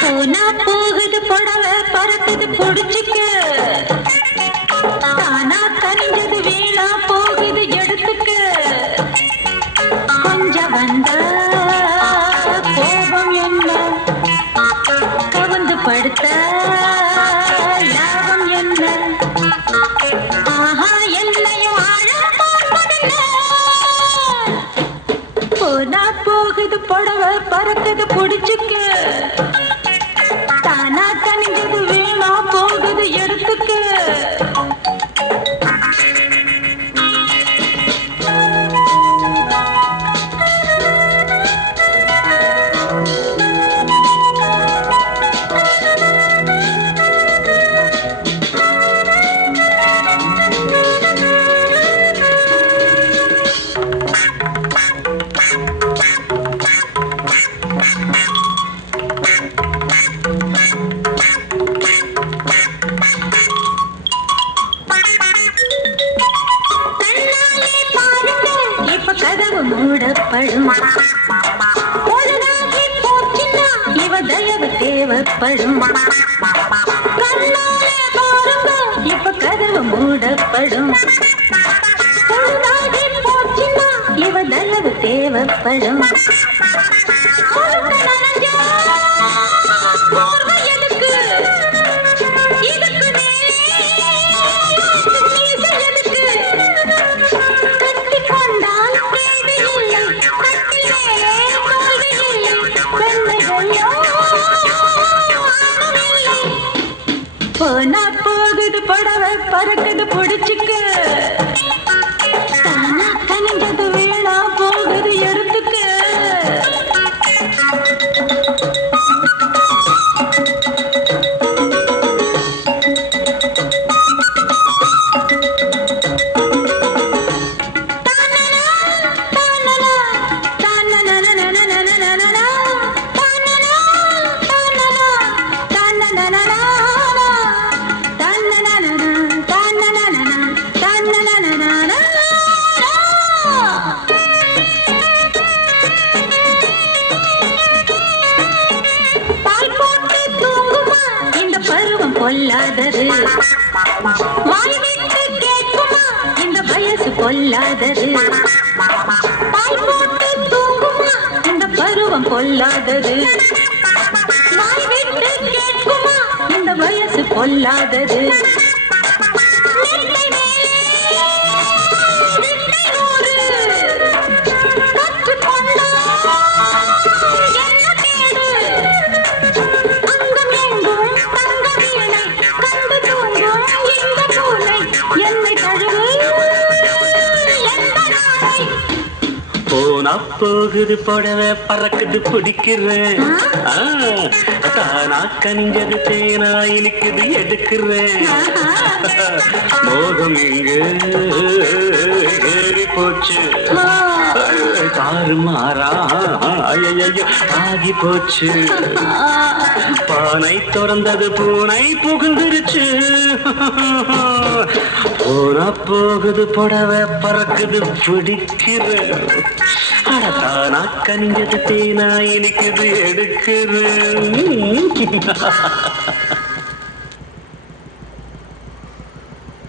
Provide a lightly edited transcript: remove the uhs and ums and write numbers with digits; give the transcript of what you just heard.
போனா போகுது புடவை பறக்குது புடிச்சுக்க தானா தனிஞ்சது வீணா போகுது எடுத்துக்க கொஞ்சம் வந்தா கோபம் என்ன கவந்து படுத்த லாபம் என்ன ஆஹா என்னையும் ஆழம் பார்ப்பதில்ல போனா போகுது புடவை பறக்குது புடிச்சுக்க தானா தனிஞ்சது வீணா போகுது எடுத்துக்க கதவு மூடப்படும் பொழுதாகி போச்சுன்னா இவ தயவு தேவைப்படும் கண்ணாலே பாருங்க இப்ப கதவு மூடப்படும் பொழுதாகி போச்சுன்னா இவ தயவு தேவைப்படும் போனா போகுது புடவை பறக்குது புடிச்சுக்க தானா கனிஞ்சது வீணா போகுது எடுத்துக்க பொல்லாதது வாய் விட்டு கேட்குமா இந்த வயசு பொல்லாதது பால் போட்டு தூங்குமா இந்த பருவம் பொல்லாதது வாய் விட்டு கேட்குமா இந்த வயசு பொல்லாதது போனா போகுது புடவை பறக்குது பிடிக்கிறேன் தானா கனிஞ்சது தேனா இனிக்குது எடுக்கிறேன் மோகம் இங்கு ஏறி போச்சு தாறுமாறா ஆகி போச்சு பானை திறந்தது பூனை புகுந்துருச்சு போனா போகுது புடவை பறக்குது பிடிக்கிறேன் தானா கனிஞ்சது தேனா இனிக்குது எடுக்கிறேன்